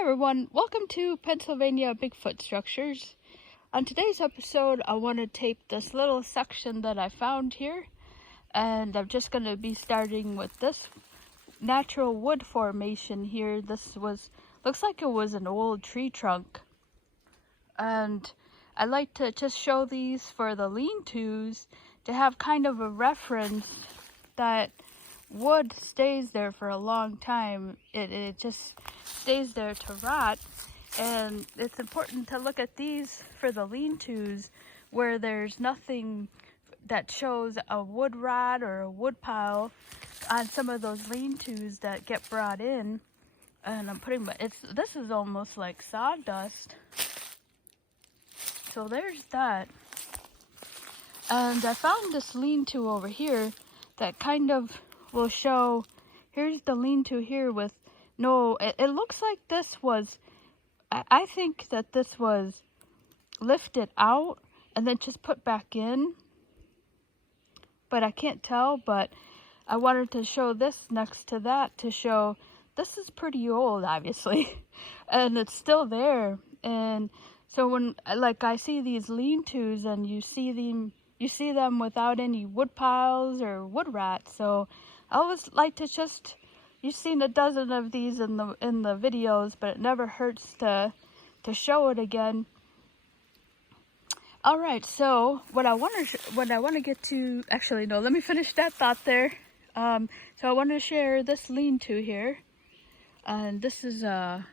everyone, welcome to Pennsylvania Bigfoot Structures. On today's episode, I want to tape this little section that I found here, and I'm just going to be starting with this natural wood formation here. Looks like it was an old tree trunk, and I like to just show these for the lean-tos to have kind of a reference that wood stays there for a long time. It just stays there to rot, and it's important to look at these for the lean-tos where there's nothing that shows a wood rot or a wood pile on some of those lean-tos that get brought in. And I'm putting this is almost like sawdust, so there's that. And I found this lean-to over here that kind of will show. Here's the lean-to here with no, it looks like this was, I think that this was lifted out and then just put back in, but I can't tell. But I wanted to show this next to that to show this is pretty old, obviously, and it's still there. And so when I see these lean-tos and you see them without any wood piles or wood rot. So I always like to just, you've seen a dozen of these in the videos, but it never hurts to show it again. All right, so what I want to get to, actually no, let me finish that thought there. So I want to share this lean-to here, and this is I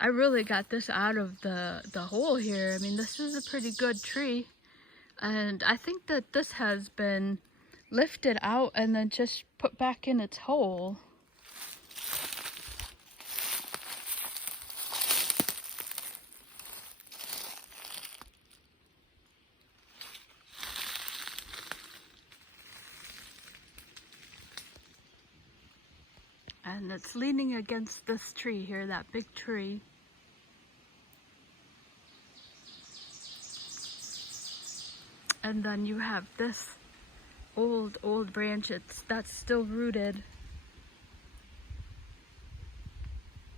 really got this out of the hole here. I mean, this is a pretty good tree, and I think that this has been lifted out and then just put back in its hole. And it's leaning against this tree here, that big tree. And then you have this old branch that's still rooted,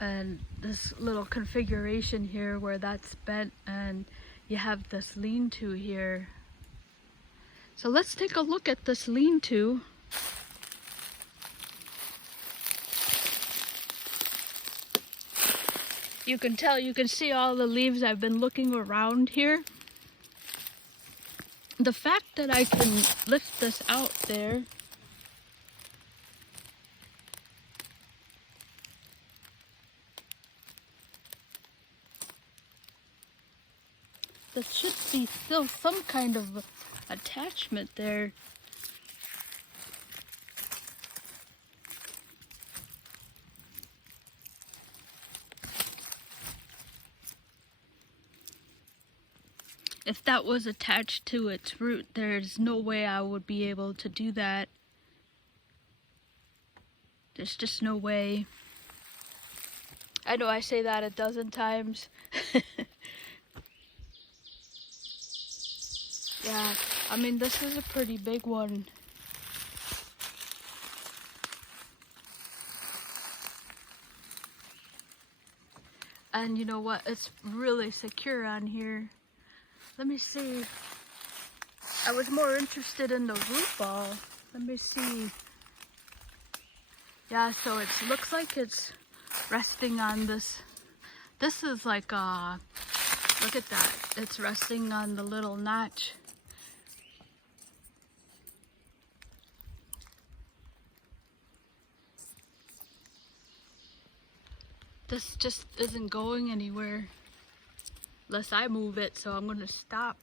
and this little configuration here where that's bent, and you have this lean-to here. So let's take a look at this lean-to. You can see all the leaves. I've been looking around here. The fact that I can lift this out there, there should be still some kind of attachment there. If that was attached to its root, there's no way I would be able to do that. There's just no way. I know I say that a dozen times. Yeah, I mean, this is a pretty big one. And you know what? It's really secure on here. Let me see. I was more interested in the root ball. Let me see. Yeah, so it looks like it's resting on this. This is like look at that. It's resting on the little notch. This just isn't going anywhere unless I move it, so I'm gonna stop.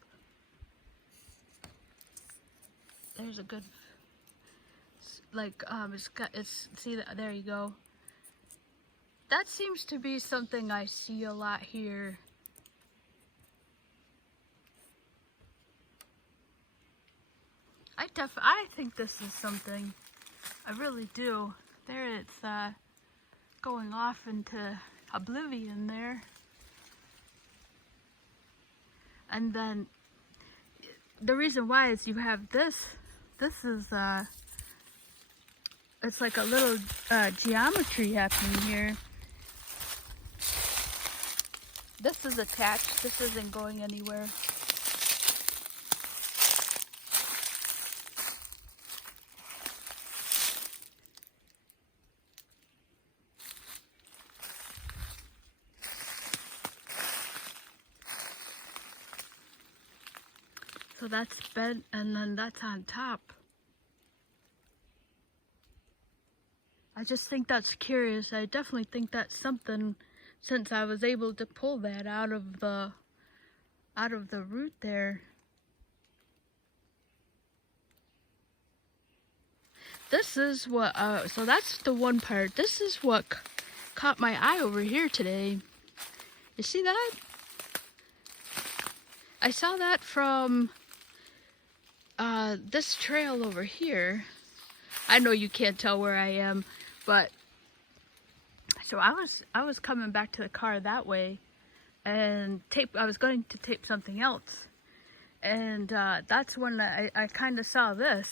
There's a good, see that, there you go. That seems to be something I see a lot here. I think this is something. I really do. There it's going off into oblivion there. And then the reason why is you have this is it's like a little geometry happening here. This is attached. This isn't going anywhere. So that's bent, and then that's on top. I just think that's curious. I definitely think that's something, since I was able to pull that out of the root there. This is what, so that's the one part. This is what caught my eye over here today. You see that? I saw that from this trail over here. I know you can't tell where I am, but so I was coming back to the car that way, and I was going to tape something else, and that's when I kind of saw this,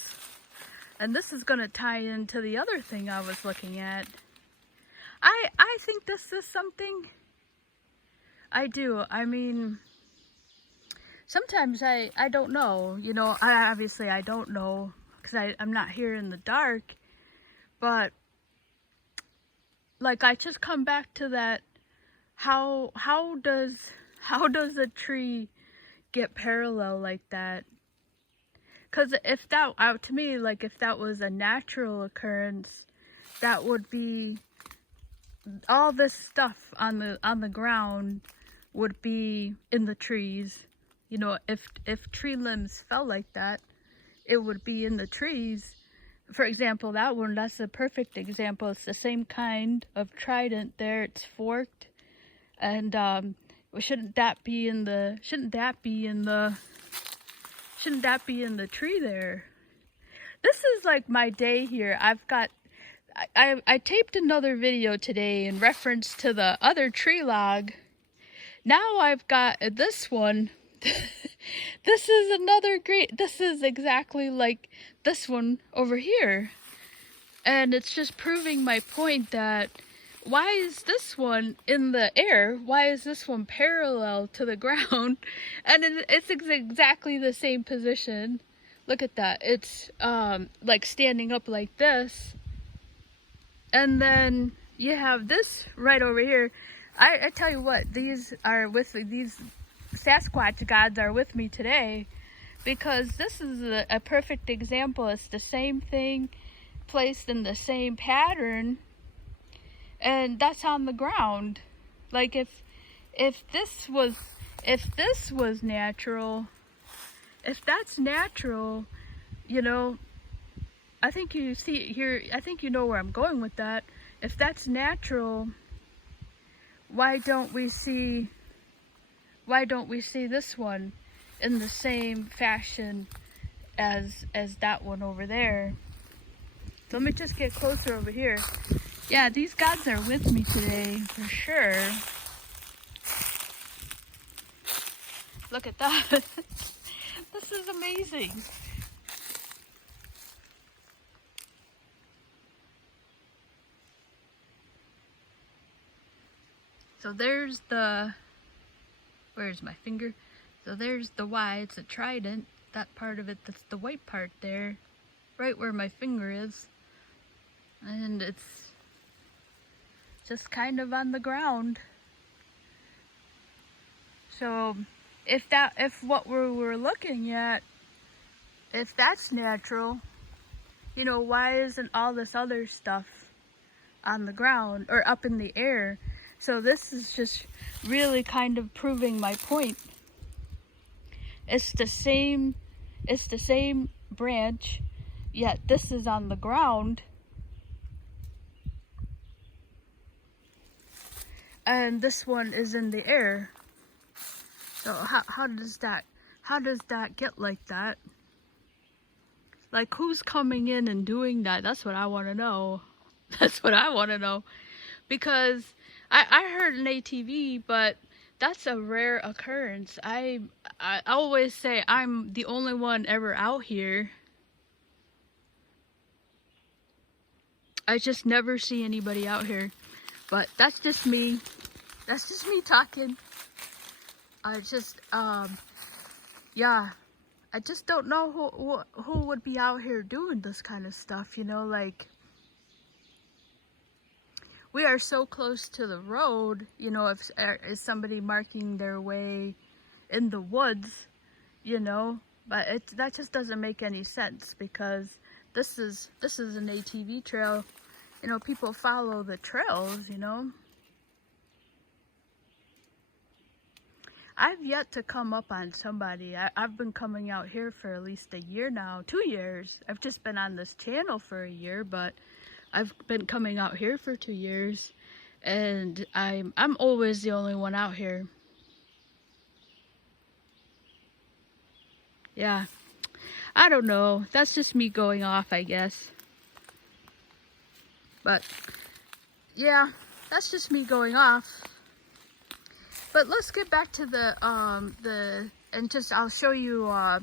and this is going to tie into the other thing I was looking at. I think this is something. I do. I mean, sometimes I don't know, you know, obviously I don't know, because I'm not here in the dark, but like I just come back to that, how does a tree get parallel like that? Because if that, to me, like if that was a natural occurrence, that would be, all this stuff on the ground would be in the trees. You know, if tree limbs fell like that, it would be in the trees. For example, that one, that's a perfect example. It's the same kind of trident there. It's forked, and shouldn't that be in the tree there? This is like my day here. I taped another video today in reference to the other tree log. Now I've got this one. This is exactly like this one over here. And it's just proving my point that, why is this one in the air? Why is this one parallel to the ground? And it's exactly the same position. Look at that. It's like standing up like this. And then you have this right over here. I tell you what, these Sasquatch gods are with me today, because this is a perfect example. It's the same thing placed in the same pattern, and that's on the ground. Like if this was natural, if that's natural, you know, I think you see here, I think you know where I'm going with that. If that's natural, why don't we see this one in the same fashion as that one over there? So let me just get closer over here. Yeah, these gods are with me today for sure. Look at that. This is amazing. So there's where's my finger? So there's the Y, it's a trident. That part of it, that's the white part there, right where my finger is. And it's just kind of on the ground. So if what we were looking at, if that's natural, you know, why isn't all this other stuff on the ground or up in the air? So this is just really kind of proving my point. It's the same branch, yet this is on the ground, and this one is in the air. So how does that get like that? Like, who's coming in and doing that? That's what I want to know. That's what I want to know. Because I heard an ATV, but that's a rare occurrence. I always say I'm the only one ever out here. I just never see anybody out here. But that's just me. That's just me talking. I just, yeah, I just don't know who would be out here doing this kind of stuff, you know, like, we are so close to the road, you know, if is somebody marking their way in the woods, you know, but that just doesn't make any sense, because this is an ATV trail, you know, people follow the trails, you know. I've yet to come up on somebody. I've been coming out here for at least a year now, 2 years. I've just been on this channel for a year, but I've been coming out here for 2 years, and I'm always the only one out here. Yeah, I don't know. That's just me going off, I guess. But yeah, that's just me going off. But let's get back to and just I'll show you I'll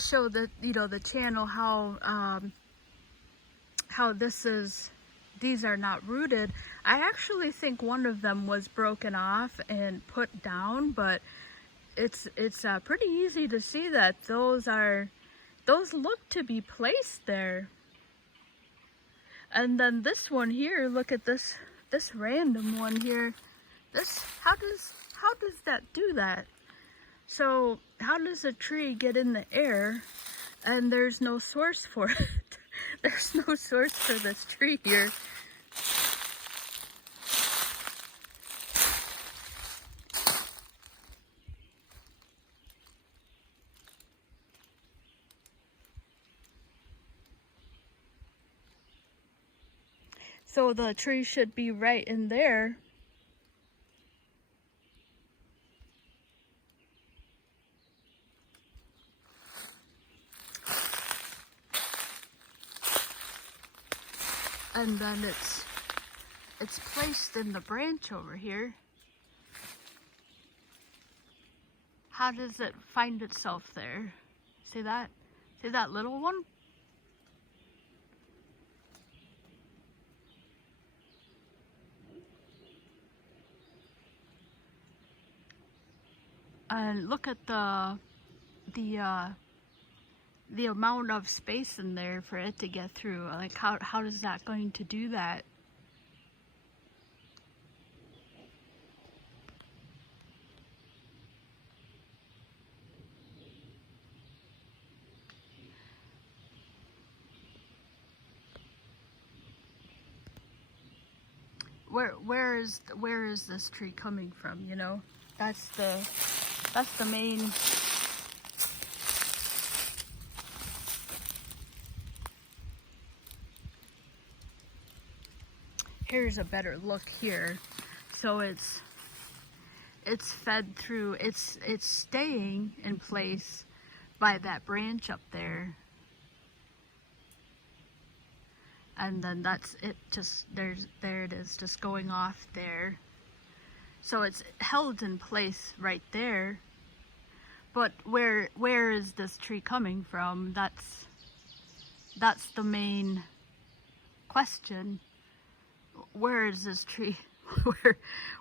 show the, you know, the channel how these are not rooted. I actually think one of them was broken off and put down, but it's pretty easy to see that those look to be placed there. And then this one here, look at this random one here. How does that do that? So how does a tree get in the air and there's no source for it? There's no source for this tree here. So the tree should be right in there. And then it's placed in the branch over here. How does it find itself there? See that? See that little one? And look at the amount of space in there for it to get through. Like how is that going to do that? Where is this tree coming from, you know? That's the main. Here's a better look here. So it's fed through, it's staying in place by that branch up there. And then that's it, just there it is, just going off there. So it's held in place right there. But where is this tree coming from? That's the main question. Where is this tree?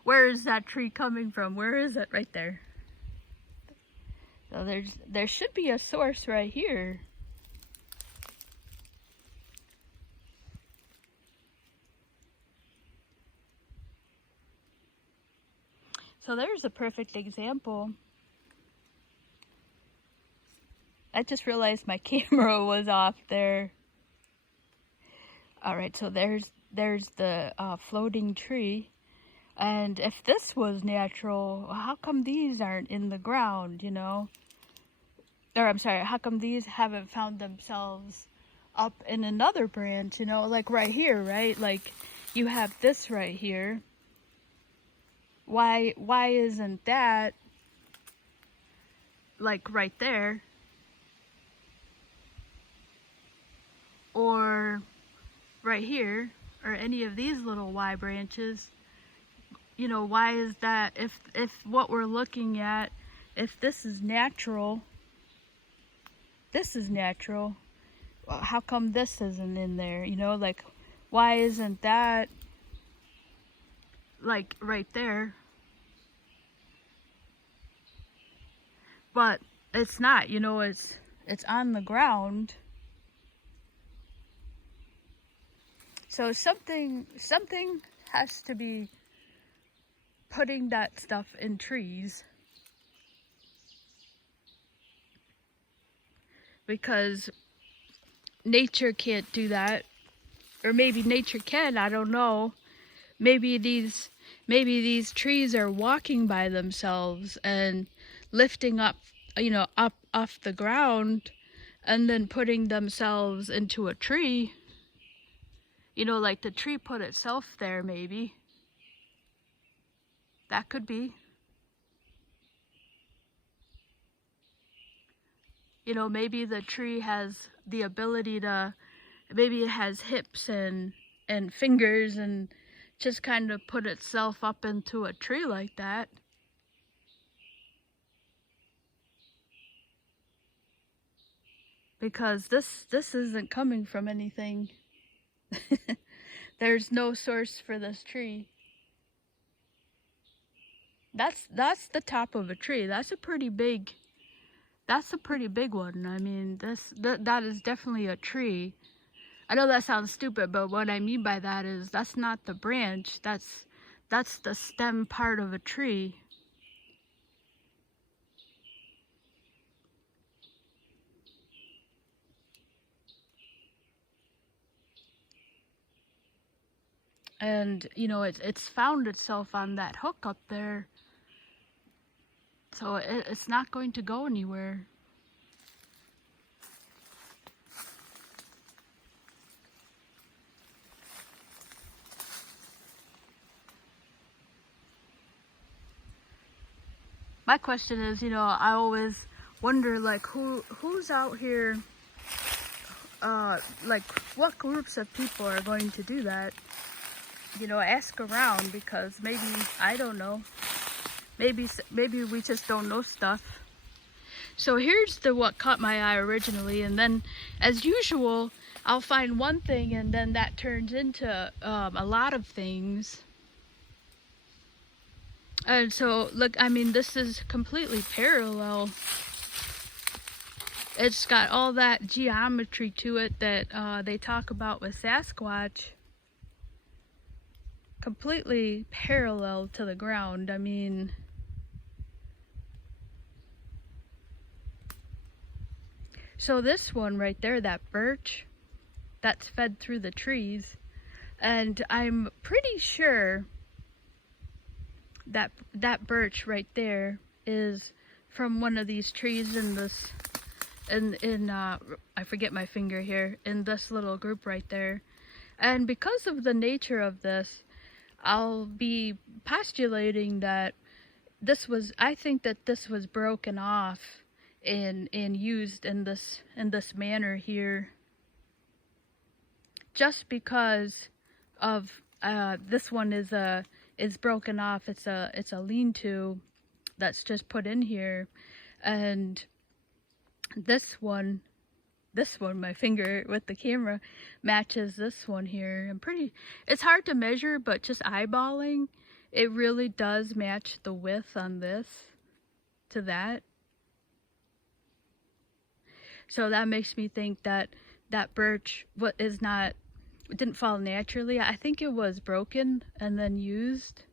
Where is that tree coming from? Where is it? Right there. So there should be a source right here. So there's a perfect example. I just realized my camera was off there. All right, so there's the floating tree. And if this was natural, how come these aren't in the ground, you know? Or I'm sorry, how come these haven't found themselves up in another branch, you know? Like right here, right? Like you have this right here. Why isn't that like right there? Or right here, or any of these little Y branches? You know, why is that? If what we're looking at, if this is natural, how come this isn't in there? You know, like, why isn't that like right there? but it's not, you know, it's on the ground. So something has to be putting that stuff in trees, because nature can't do that. Or maybe nature can, I don't know. Maybe these trees are walking by themselves and lifting up, you know, up off the ground and then putting themselves into a tree. You know, like the tree put itself there, maybe. That could be. You know, maybe the tree has the ability to, maybe it has hips and fingers and just kind of put itself up into a tree like that. Because this isn't coming from anything. There's no source for this tree. That's the top of a tree. That's a pretty big one. I mean, that is definitely a tree. I know that sounds stupid, but what I mean by that is that's not the branch. That's the stem part of a tree. And, you know, it's found itself on that hook up there. So it's not going to go anywhere. My question is, you know, I always wonder, like, who's out here, like, what groups of people are going to do that? You know, ask around, because maybe, I don't know, maybe we just don't know stuff. So here's what caught my eye originally, and then as usual, I'll find one thing and then that turns into a lot of things. And so look, I mean, this is completely parallel. It's got all that geometry to it that they talk about with Sasquatch. Completely parallel to the ground. I mean, so this one right there, that birch, that's fed through the trees, and I'm pretty sure that that birch right there is from one of these trees in this, I forget my finger here, in this little group right there. And because of the nature of this, I'll be postulating that this was, I think that this was broken off and used in this manner here, just because of this one is broken off. It's a lean-to that's just put in here, and this one, my finger with the camera matches this one here. It's hard to measure, but just eyeballing, it really does match the width on this to that. So that makes me think that that birch didn't fall naturally. I think it was broken and then used.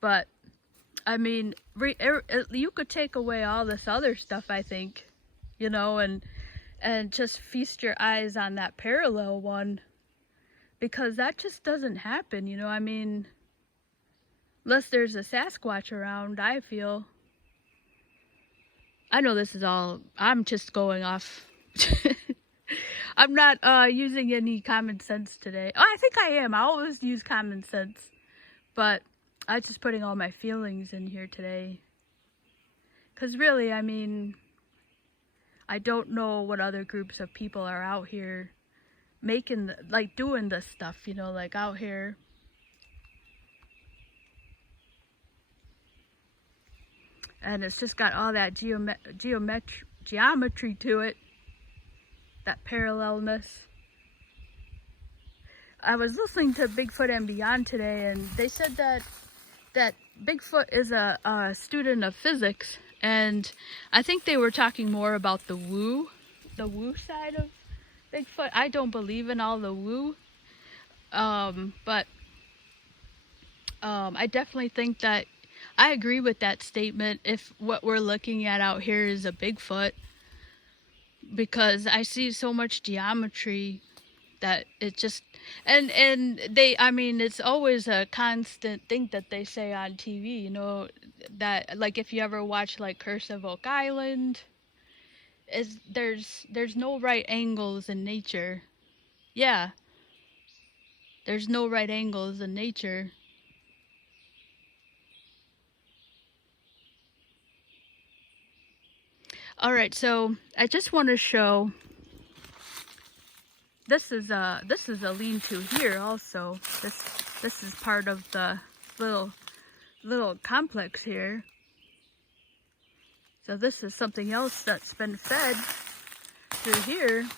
But I mean, you could take away all this other stuff, I think, you know, and just feast your eyes on that parallel one, because that just doesn't happen, you know. I mean, unless there's a Sasquatch around, I feel. I know this is all, I'm just going off. I'm not using any common sense today. Oh, I think I am. I always use common sense, but I'm just putting all my feelings in here today. Because really, I mean, I don't know what other groups of people are out here making, like, doing this stuff, you know, like out here. And it's just got all that geometry to it, that parallelness. I was listening to Bigfoot and Beyond today, and they said that Bigfoot is a student of physics, And I think they were talking more about the woo side of Bigfoot. I don't believe in all the woo, but I definitely think that I agree with that statement if what we're looking at out here is a Bigfoot, because I see so much geometry that it just, and they, I mean, it's always a constant thing that they say on TV, you know, that like if you ever watch like Curse of Oak Island, is there's no right angles in nature. Yeah, there's no right angles in nature. All right, so I just want to show. This is a lean-to here also. This is part of the little complex here. So this is something else that's been fed through here.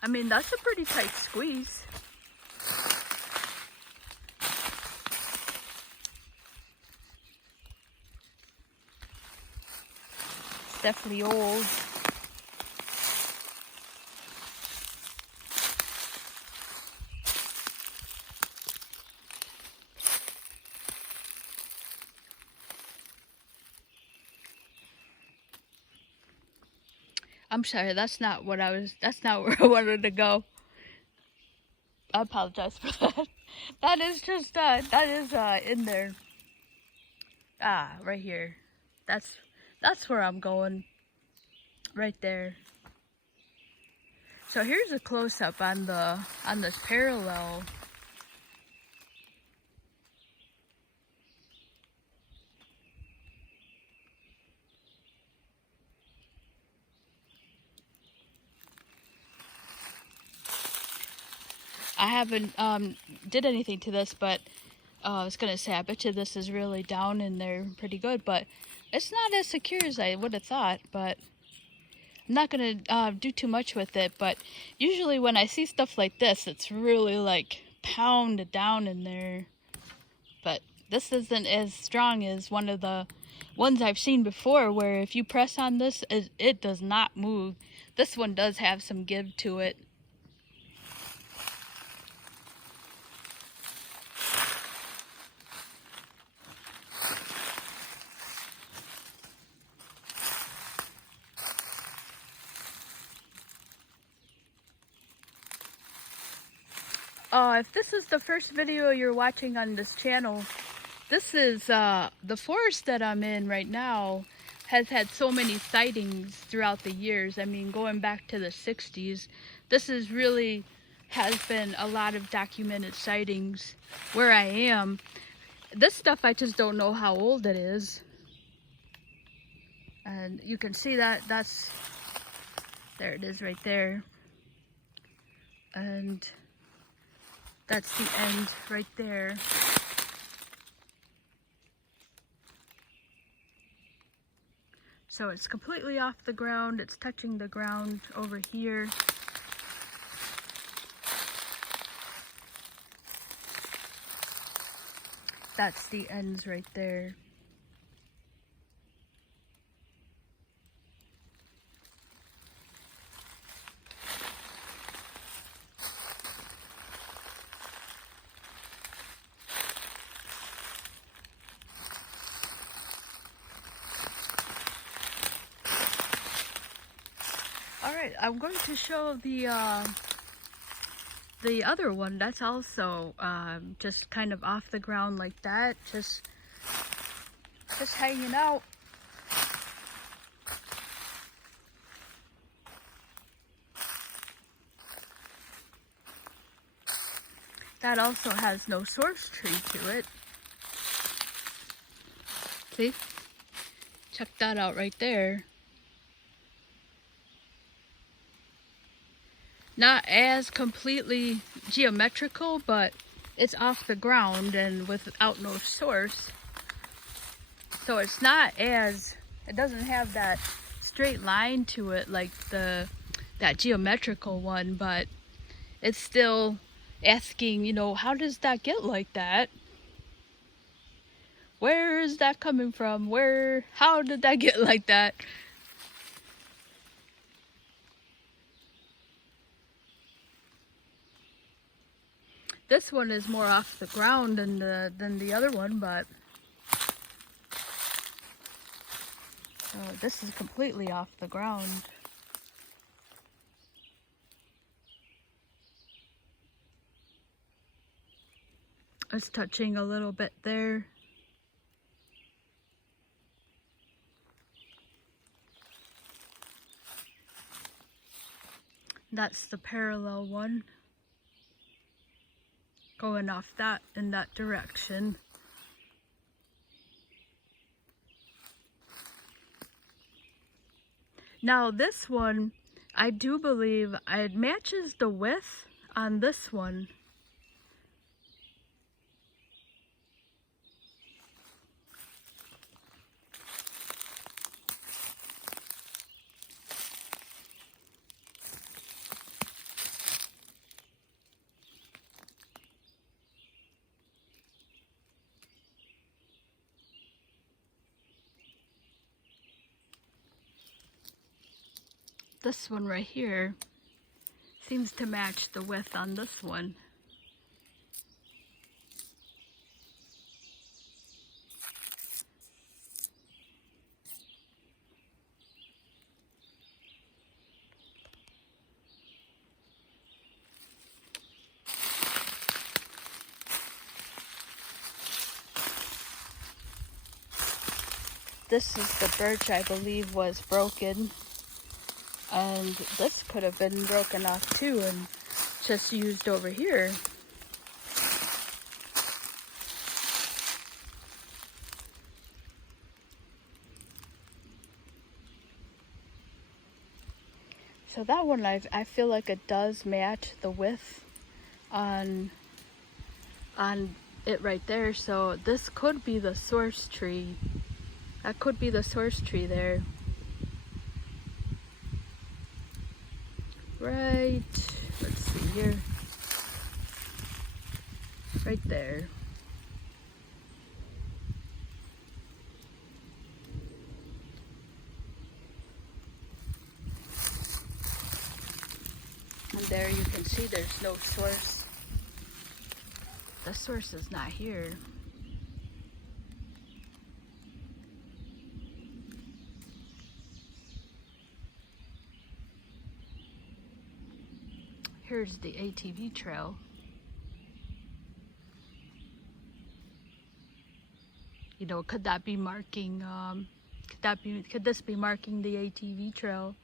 I mean, that's a pretty tight squeeze. It's definitely old. I'm sorry, that's not where I wanted to go. I apologize for that. That is just, in there. Ah, right here. That's where I'm going. Right there. So here's a close-up on this parallel. I haven't did anything to this, but I was gonna say I bet you this is really down in there pretty good, but it's not as secure as I would have thought. But I'm not gonna do too much with it. But usually when I see stuff like this, it's really like pounded down in there. But this isn't as strong as one of the ones I've seen before, where if you press on this, it does not move. This one does have some give to it. If this is the first video you're watching on this channel, this is the forest that I'm in right now has had so many sightings throughout the years. I mean, going back to the 60s, this is really has been a lot of documented sightings where I am. This stuff, I just don't know how old it is. And you can see that, there it is right there. And that's the end right there. So it's completely off the ground. It's touching the ground over here. That's the ends right there. Alright, I'm going to show the other one. That's also just kind of off the ground like that, just hanging out. That also has no source tree to it. See? Check that out right there. Not as completely geometrical, but it's off the ground and without no source. So it's not as, it doesn't have that straight line to it like that geometrical one, but it's still asking, you know, how does that get like that? Where is that coming from? How did that get like that? This one is more off the ground than the other one, but this is completely off the ground. It's touching a little bit there. That's the parallel one. Going off that in that direction. Now this one, I do believe it matches the width on this one. This one right here seems to match the width on this one. This is the birch I believe was broken. And this could have been broken off too and just used over here. So that one I feel like it does match the width on it right there. So this could be the source tree. That could be the source tree there. Right, let's see here. Right there. And there you can see there's no source. The source is not here. Here's the ATV trail. You know, could that be marking, could this be marking the ATV trail?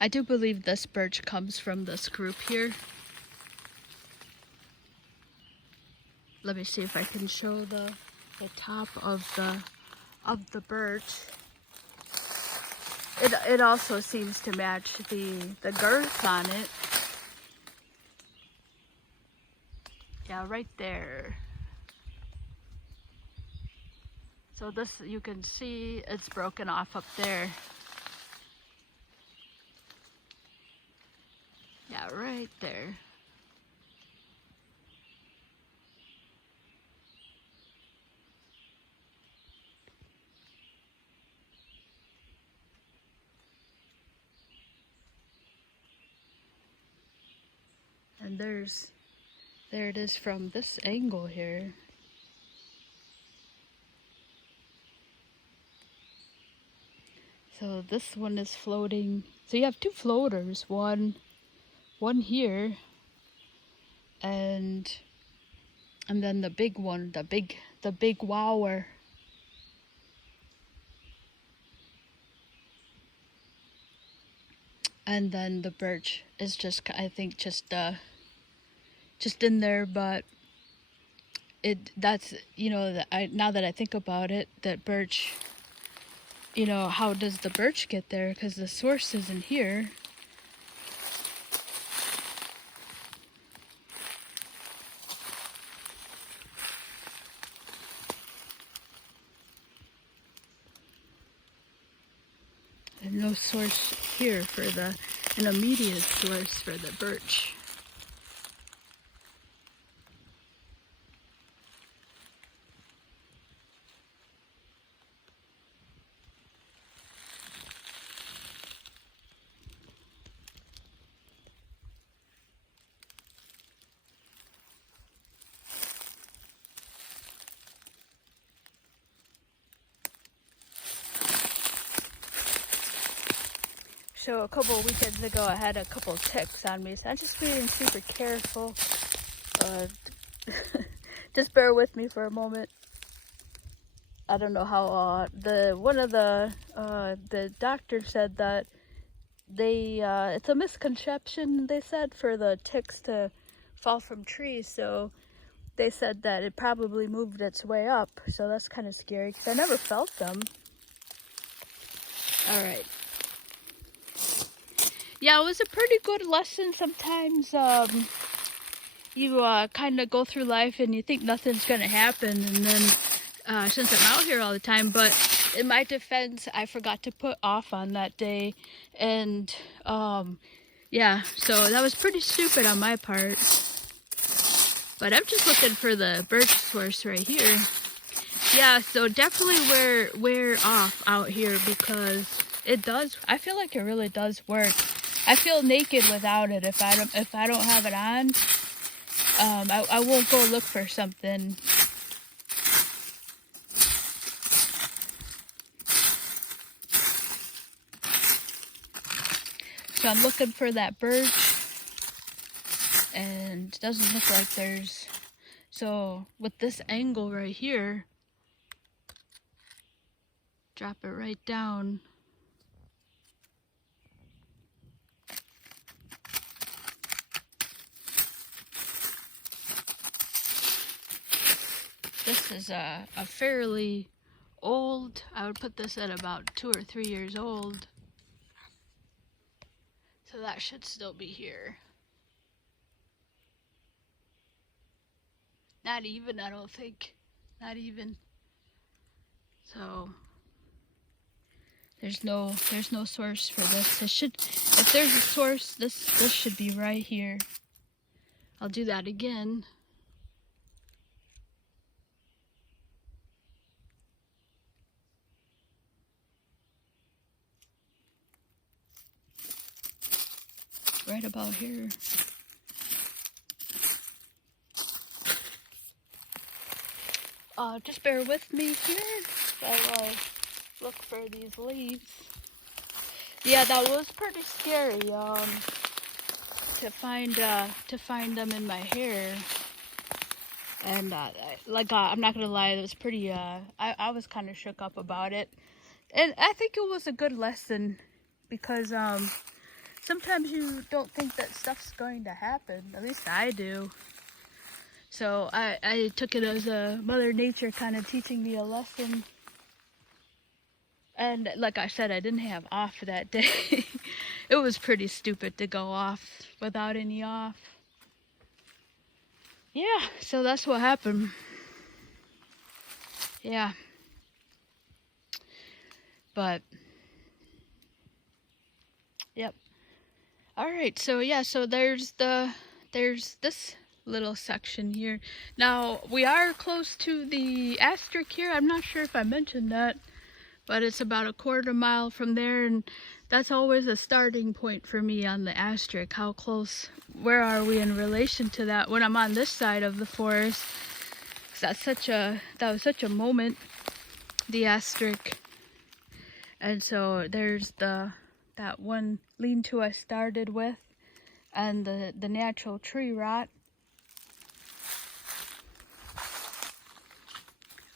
I do believe this birch comes from this group here. Let me see if I can show the top of the birch. It also seems to match the girth on it. Yeah, right there. So this, you can see it's broken off up there. Yeah, right there. And there it is from this angle here. So this one is floating. So you have two floaters, one here, and then the big one, the big wower. And then the birch is just, I think, just in there, but that's, you know, now that I think about it, that birch you know, how does the birch get there? Because the source isn't here. There's no source here for an immediate source for the birch. So a couple of weekends ago, I had a couple of ticks on me, so I'm just being super careful. Just bear with me for a moment. I don't know how one of the doctor said that it's a misconception, they said, for the ticks to fall from trees. So they said that it probably moved its way up. So that's kind of scary because I never felt them. All right. Yeah, it was a pretty good lesson. Sometimes you kind of go through life and you think nothing's going to happen. And then since I'm out here all the time, but in my defense, I forgot to put off on that day. And yeah, so that was pretty stupid on my part. But I'm just looking for the birch source right here. Yeah, so definitely wear off out here because it does. I feel like it really does work. I feel naked without it. If I don't have it on, I will go look for something. So I'm looking for that birch, and it doesn't look like there's. So with this angle right here, drop it right down. This is a fairly old, I would put this at about 2 or 3 years old. So that should still be here. Not even, I don't think. Not even. So there's no source for this. It should, if there's a source, this should be right here. I'll do that again. Right about here. Just bear with me here while I look for these leaves. Yeah, that was pretty scary. To find them in my hair, and I'm not gonna lie, it was pretty. I was kind of shook up about it, and I think it was a good lesson because sometimes you don't think that stuff's going to happen. At least I do. So I took it as a Mother Nature kind of teaching me a lesson. And like I said, I didn't have off that day. It was pretty stupid to go off without any off. Yeah, so that's what happened. Yeah. But, yep. Alright, so yeah, so there's this little section here. Now, we are close to the asterisk here. I'm not sure if I mentioned that, but it's about a quarter mile from there, and that's always a starting point for me on the asterisk. How close, where are we in relation to that when I'm on this side of the forest? 'Cause that was such a moment, the asterisk. And so there's that one lean-to I started with, and the natural tree rot.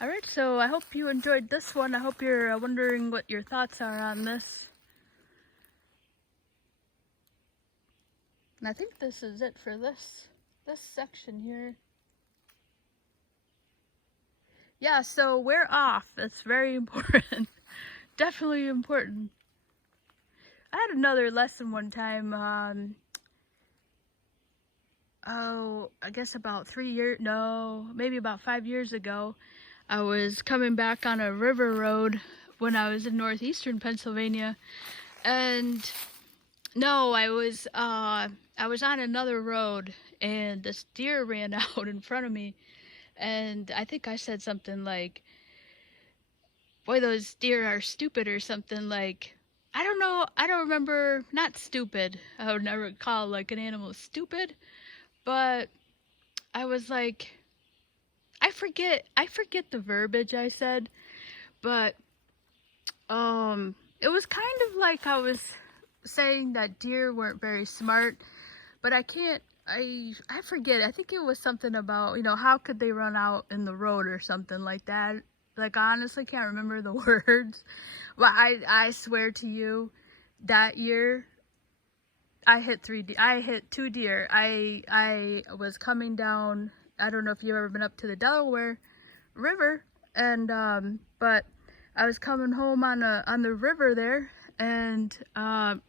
Alright, so I hope you enjoyed this one. I hope you're wondering what your thoughts are on this. And I think this is it for this section here. Yeah, so we're off. That's very important. definitely important. I had another lesson one time, oh, I guess about 3 years, no, maybe about 5 years ago. I was coming back on a river road when I was in northeastern Pennsylvania, and no, I was on another road, and this deer ran out in front of me, and I think I said something like, "Boy, those deer are stupid," or something like. I don't know. I don't remember. Not stupid. I would never call like an animal stupid, but I was like, I forget the verbiage I said, but it was kind of like I was saying that deer weren't very smart, but I forget. I think it was something about, how could they run out in the road or something like that. Like, I honestly can't remember the words, but I swear to you, that year I hit two deer. I was coming down. I don't know if you've ever been up to the Delaware River, and but I was coming home on the river there, and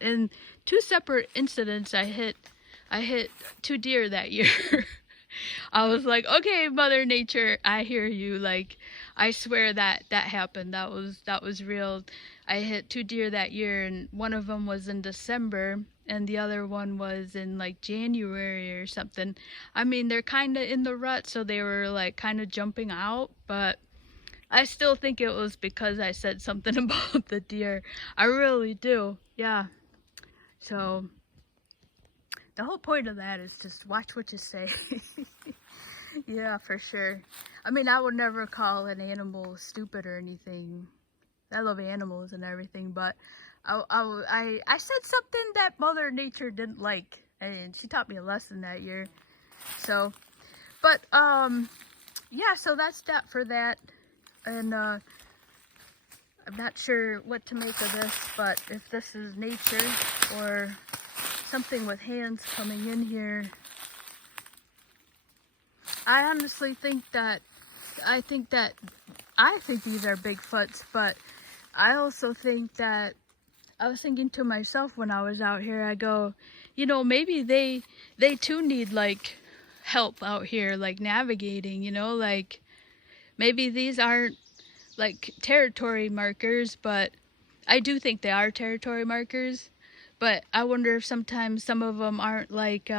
in two separate incidents, I hit two deer that year. I was like, okay, Mother Nature, I hear you. Like, I swear that happened. That was real. I hit two deer that year, and one of them was in December, and the other one was in like January or something. I mean, they're kind of in the rut, so they were like kind of jumping out, but I still think it was because I said something about the deer. I really do. Yeah. So the whole point of that is just watch what you say. Yeah, for sure. I mean, I would never call an animal stupid or anything. I love animals and everything, but I said something that Mother Nature didn't like, and she taught me a lesson that year. So, but yeah, so that's that for that. And I'm not sure what to make of this, but if this is nature or something with hands coming in here, I honestly think that I think these are Bigfoots, but I also think that I was thinking to myself when I was out here, I go, maybe they too need like help out here, like navigating, like maybe these aren't like territory markers, but I do think they are territory markers. But I wonder if sometimes some of them aren't like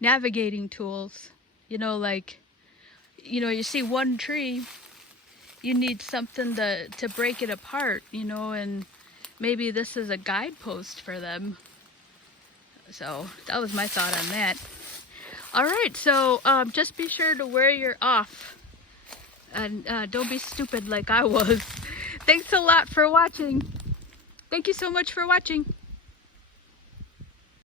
navigating tools. Like, you see one tree, you need something to break it apart, and maybe this is a guidepost for them. So that was my thought on that. All right, so just be sure to wear your off, and don't be stupid like I was. Thanks a lot for watching. Thank you so much for watching.